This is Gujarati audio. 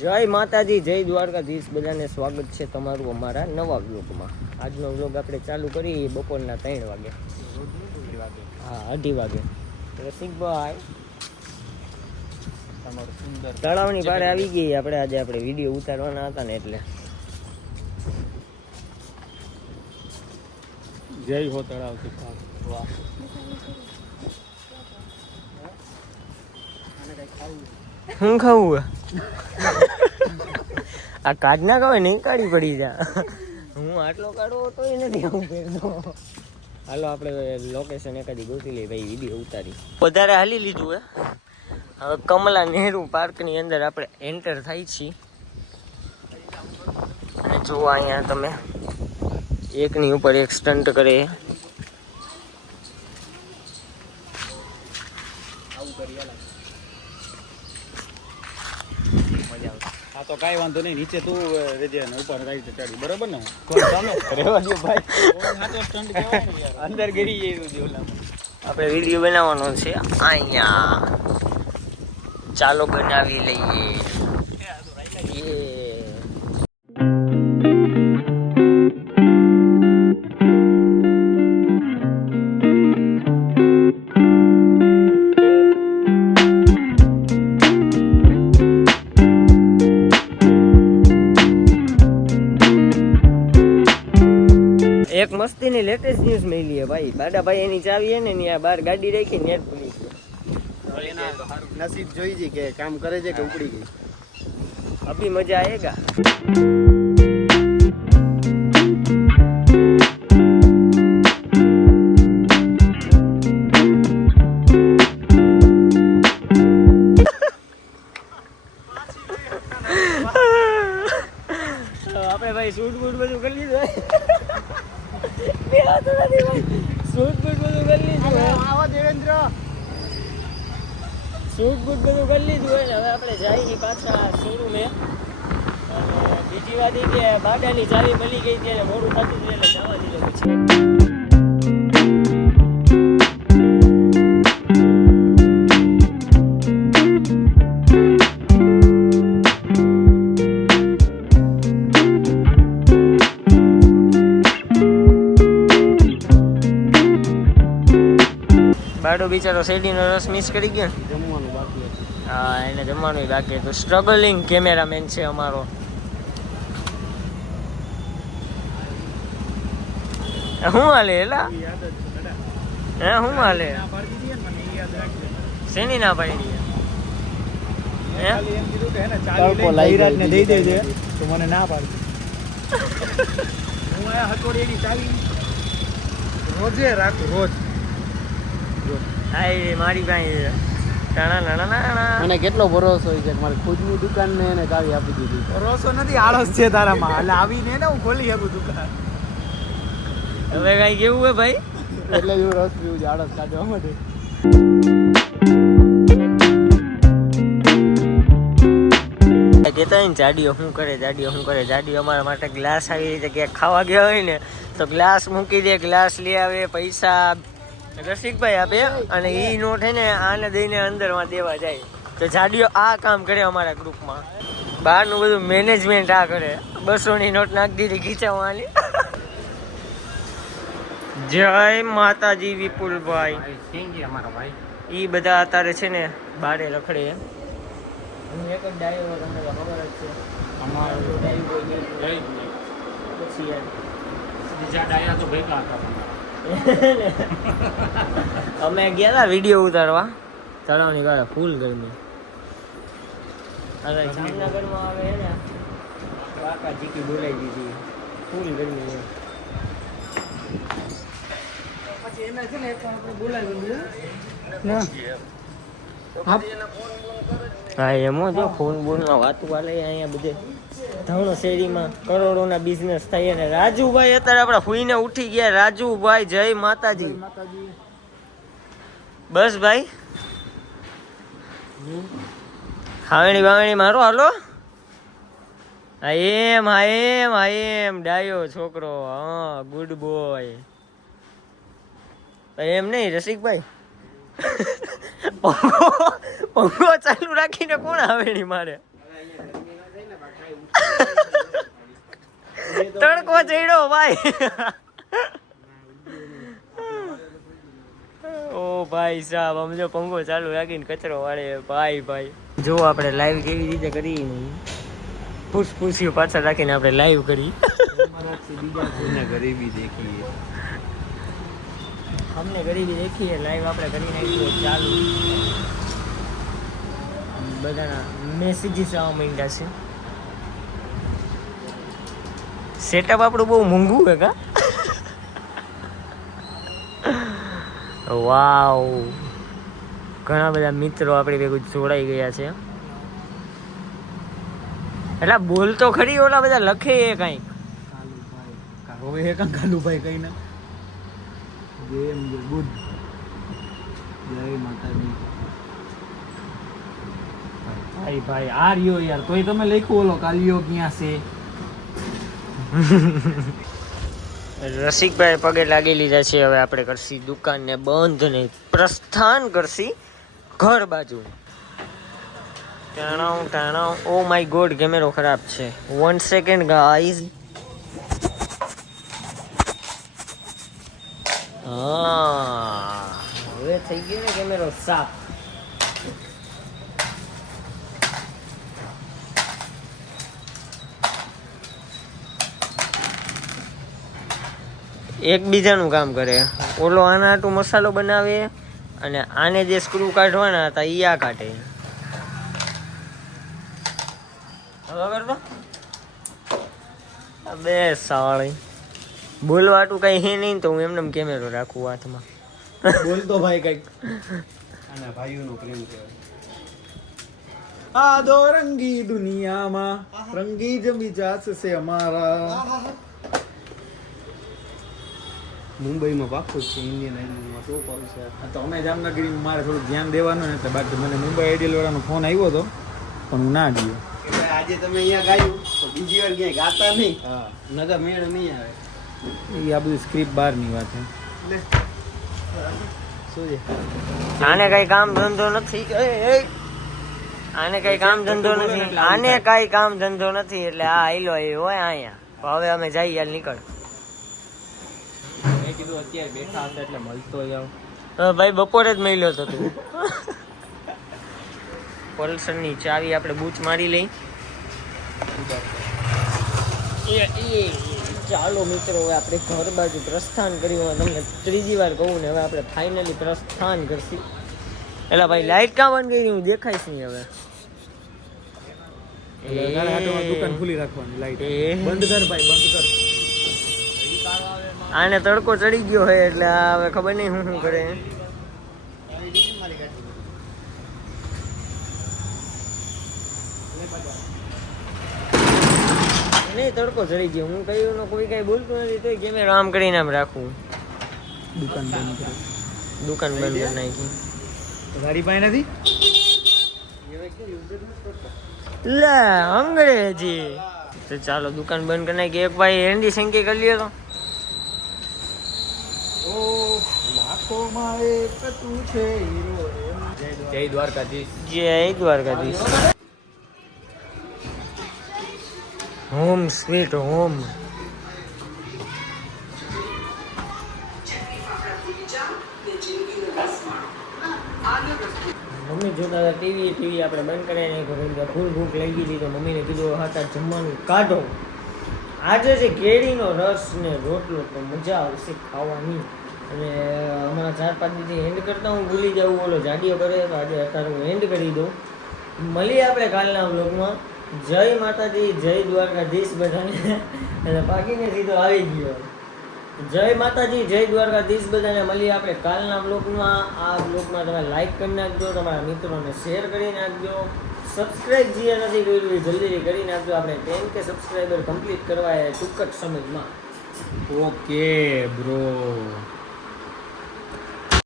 જય માતાજી, જય દ્વારકાધીશ. બધાને સ્વાગત છે તમારું અમારા નવા વ્લોગમાં. આજનો વ્લોગ આપણે ચાલુ કરી બપોરના 3 વાગે. હા, 2:30 વાગે. રસિકભાઈ તમારું સુંદર તળાવની પારે આવી ગઈ. આપણે વિડીયો ઉતારવાના હતા ને એટલે. જય હો તળાવ. વાહ, હું ખાવું આ કાઢ ના ખાવે નહીં, કાઢી પડી જા. હું આટલો કાઢવો તો એ નથી આવું પહેરતો. હાલો આપણે લોકેશન એકાદી ગોતી લઈએ ભાઈ, વિડીયો ઉતારી. વધારે હાલી લીધું હે. હવે કમલા નહેરુ પાર્કની અંદર આપણે એન્ટર થાય છીએ. અને જો અહીંયા તમે એકની ઉપર એક સ્ટન્ટ કરે. આ તો કાંઈ વાંધો નહીં. નીચે તું રેજે ને ઉપર કઈ રીતે ચડી, બરોબર ને? કોણ સામે રહેવા દો ભાઈ. આ તો સ્ટન્ટ કહેવાય યાર. અંદર ગરી જાય ઓલા. આપણે વિડીયો બનાવવાનો છે અહીંયા. ચાલો બનાવી લઈએ. એક મસ્તીની લેટેસ્ટ ન્યૂઝ મળી છે ભાઈ. બાડાભાઈ એની ચાવી હે ને ત્યાં બહાર ગાડી રાખી નેટ પડી ગઈ. નસીબ જોઈ છે કે કામ કરે છે કે ઉપડી ગઈ. અભી મજા આયેગા. આપણે ભાઈ શૂટ બૂટ બધું કરી લીધું. શૂટ બૂટ બધું કરી લીધું. આવો દેવેન્દ્ર. શૂટ બૂટ બધું કરી લીધું હોય ને હવે આપણે જઈએ પાછા શોરૂમે. અને બીજી વાત એ કે બાડાની ચાવી મળી ગઈ ત્યારે મોડું થતું હતું એટલે જવા દીધું પછી. બાડો બિચારો શેરડીનો રસ મિસ કરી ગયો. જમવાનું બાકી હતું. હા, એને જમવાનું બાકી હતું. સ્ટ્રગલિંગ કેમેરામેન છે અમારો. શું હાલે એલા? હે, શું હાલે? શેની ના પાડી? દઈ દેજે તો મને ના પાડી. હું આ હટોડીની ચાવી રોજે રાખું, રોજ. હા, મારી પાસે મને કેટલો ભરોસો હોય છે કે મારી ખુદની દુકાન ને એને ચાવી આપી દીધી. ભરોસો નથી, આળસ છે તારામાં. એટલે આવીને ને હું ખોલી શકું દુકાન. હવે કઈ કેવું હે ભાઈ? એટલે જ રસ પીવું છે આળસ કાઢવા માટે. કહેતા હોય ને જાડીઓ શું કરે, જાડીઓ અમારા માટે ગ્લાસ આવી રીતે ક્યાંક ખાવા ગયા હોય ને તો ગ્લાસ મૂકી દે, ગ્લાસ લઈ આવે, પૈસા રસિકભાઈ આપે અને એ નોટ હે ને આને દઈને અંદરમાં દેવા જાય. તો જાડીઓ આ કામ કરે અમારા ગ્રુપમાં. બહારનું બધું મેનેજમેન્ટ આ કરે. 200ની નોટ નાખી દીધી ખીચાવાની. જય માતાજી વિપુલભાઈ. એ બધા અત્યારે છે ને બારે રખડે. હું એક જ ડાયો, તમને ખબર જ છે. અમારો પછી યાર બીજા ડાયા તો ભેગા હતા. અમે ગયા હતા વિડીયો ઉતારવા તળાવની કાળે. ફૂલ ગરમી. અરે જામનગરમાં આવે હે ને કાકા જીકી બોલાવી દીધી. ફૂલ ગરમી છે. પછી એને છે ને આપણે બોલાવી ના. હા, એમાં જો ફોન બોનમાં વાતું વાલે અહીંયા બધે ધવણો શેરીમાં કરોડોના બિઝનેસ થાય. અને રાજુભાઈ અત્યારે આપણા ફૂઈને ઉઠી ગયા. રાજુભાઈ જય માતાજી. બસ ભાઈ હાવણી બાવણી મારો. હાલો. હા એમ ડાયો છોકરો. હા, ગુડ બોય. એમ નહીં રસિકભાઈ, પંખો ચાલુ રાખીને કોણ આવે ની મારે? તડકો ચડ્યો ભાઈ. ઓ ભાઈ સાહેબ, આમ જો પંખો ચાલુ રાખીને કચરો વાળે ભાઈ. જો આપણે લાઈવ કેવી રીતે કરી, ફૂસફૂસીઓ પાછળ રાખીને આપણે લાઈવ કરી. ગરીબી દેખીએ, અમને ગરીબી દેખીએ, લાઈવ આપણે કરી નાખીએ ચાલુ. બધાના મેસેજીસ આવવા માંડ્યા છે. સેટઅપ આપણું બહુ મોંઘું છે કા? વાવ, ઘણા બધા મિત્રો આપણી ભેગું જોડાઈ ગયા છે. એટલે બોલ તો ખરી, ઓલા બધા લખે એ કાંઈક. કાલુભાઈ કઈ ના જય બુદ્ધ, જય માતાજી. ભાઈ આ રહ્યો યાર, તોય તમે લખ્યું ઓલો કાલિયો ક્યાં છે? રસિકભાઈ પગે લાગી લીધા છે. હવે આપણે કરશી દુકાનને બંધ ને પ્રસ્થાન કરશી ઘર બાજુ. ટાણાવ. ઓ માય ગોડ, કેમેરો ખરાબ છે. 1 સેકન્ડ ગાઈઝ. હા, હવે થઈ ગયો ને કેમેરો સાફ. એકબીજાનું કામ કરે. ઓલો આના હાટું મસાલો બનાવે અને આને જે સ્ક્રૂ કાઢવાના હતા એ આ કાઢે. હવે કરતો બે સાળી બોલવા હાટું કઈ હે નહીં, તો હું એમને કેમેરો રાખું હાથમાં. બોલતો ભાઈ કઈક. આના ભાઈઓનો પ્રેમ કહેવાય. આ દો રંગી દુનિયામાં રંગી જ મિજાજ છે અમારા. મુંબઈમાં પાકું છે, ઇન્ડિયન આઈડલમાં ટોપ આવશે. તો અમે જામનગરીમાં મારે થોડું ધ્યાન દેવાનું ને, એટલે બાકી મને મુંબઈ આઈડલ વાળાનો ફોન આવ્યો હતો, પણ હું ના ગયો. આજે તમે અહીંયા ગાયું તો બીજી વાર ક્યાંય ગાતા નહીં. હા, નગર મેળ નહીં આવે. એ આ બધી સ્ક્રિપ્ટ બહારની વાત છે. શું છે? આને કઈ કામ ધંધો નથી. આને કઈ કામ ધંધો નથી. આને કઈ કામ ધંધો નથી, એટલે આ આઈલો એ હોય અહીંયા. હવે અમે જઈએ, યાર નીકળ. મેં કીધું અત્યારે બેઠા હતા એટલે મળતો જાવ. ભાઈ બપોરે જ મળ્યો હતો તું. પલ્સરની ચાવી આપણે બૂચ મારી લઈ. ચાલો મિત્રો, હવે આપણે ઘર બાજુ પ્રસ્થાન કર્યું. તમને ત્રીજી વાર કહું ને, હવે આપણે ફાઇનલી પ્રસ્થાન કરશું. એટલે ભાઈ લાઈટ કામ બંધ કરી, હું દેખાઈશ નહીં હવે. દુકાન ખુલ્લી રાખવાની, લાઈટ બંધ કર ભાઈ, બંધ કર. આને તડકો ચડી ગયો હોય એટલે હવે ખબર નહીં શું કરે. નહીં, તડકો ચડી ગયો. હું કયું કોઈ કઈ બોલતું નથી, તો કેમેરો આમ કરીને આમ રાખું. દુકાન બંધ કરો. દુકાન બંધ કરી નાખી. ગાડી પાસે નથી. લે અંગ્રેજી. તો ચાલો દુકાન બંધ કરી નાખી. એક ભાઈ હેન્ડી સંકી કરી લ્યો તો. જય દ્વારકાધીશ. જય Dwarkadhish. Home sweet home. Mummy જોતા હતા ટીવી આપણે બંધ કરાવી નાખ્યો. ફૂલ ભૂખ લાગી હતી તો મમ્મીને કીધું હતા જમવાનું કાઢો. આજે છે કેરીનો રસ ને રોટલો, તો મજા આવશે ખાવાની. અને હમણાં 4-5 દિવસથી એન્ડ કરતા હું ભૂલી જાઉં, ઓલો જાડીઓ કરે તો આજે અત્યારે હું એન્ડ કરી દઉં. મળીએ આપણે કાલના વ્લોગમાં. જય માતાજી, જય દ્વારકાધીશ બધાને. અને બાકીને સીધો આવી ગયો. જય માતાજી, જય દ્વારકાધીશ બધાને. મળીએ આપણે કાલના વ્લોગમાં. આ વ્લોગમાં તમે લાઈક કરી નાખજો, તમારા મિત્રોને શેર કરી નાખજો. સબસ્ક્રાઈબ જે નથી કર્યું એ જલ્દીથી કરી નાખજો. આપણે 10K સબસ્ક્રાઈબર કમ્પ્લીટ કરવા ટૂંક જ સમયમાં. Okay bro.